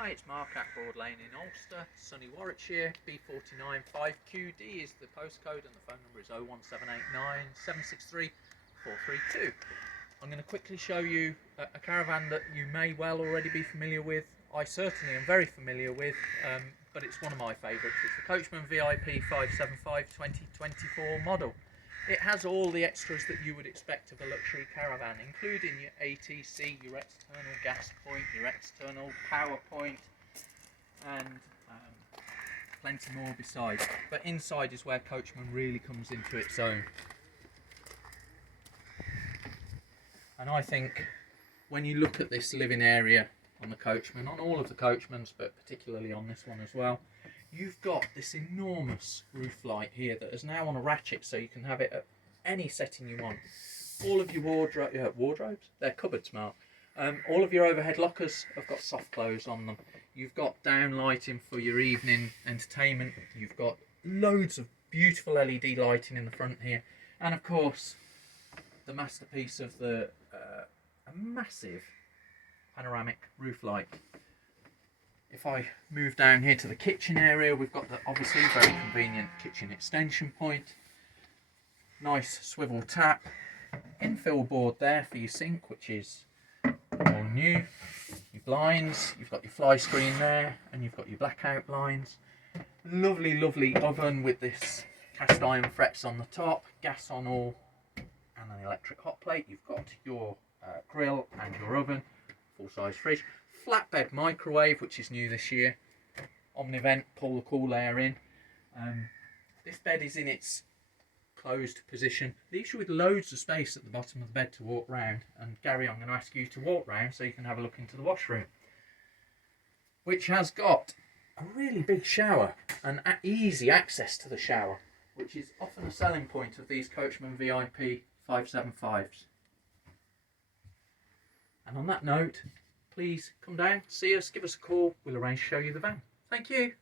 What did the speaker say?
Hi, it's Mark at Broadlane in Alcester, sunny Warwickshire. B49 5QD is the postcode and the phone number is 01789 763 432. I'm going to quickly show you a caravan that you may well already be familiar with. I certainly am very familiar with, but it's one of my favourites. It's the Coachman VIP 575 2024 model. It has all the extras that you would expect of a luxury caravan, including your ATC, your external gas point, your external power point, and plenty more besides. But inside is where Coachman really comes into its own. And I think when you look at this living area on the Coachman, on all of the Coachmans, but particularly on this one as well, you've got this enormous roof light here that is now on a ratchet, so you can have it at any setting you want. All of your wardrobes, they're cupboards, Mark. All of your overhead lockers have got soft close on them. You've got down lighting for your evening entertainment. You've got loads of beautiful LED lighting in the front here, and of course the masterpiece of a massive panoramic roof light. If I move down here to the kitchen area, we've got the obviously very convenient kitchen extension point, nice swivel tap, infill board there for your sink, which is all new, your blinds, you've got your fly screen there, and you've got your blackout blinds. Lovely oven with this cast iron frets on the top, gas on all, and an electric hot plate. You've got your grill and your oven, full-size fridge, flatbed microwave, which is new this year, Omnivent, pull the cool air in. This bed is in its closed position, leaves you with loads of space at the bottom of the bed to walk round. And Gary, I'm going to ask you to walk round so you can have a look into the washroom, which has got a really big shower and easy access to the shower, which is often a selling point of these Coachman VIP 575s. And on that note, please come down, see us, give us a call. We'll arrange to show you the van. Thank you.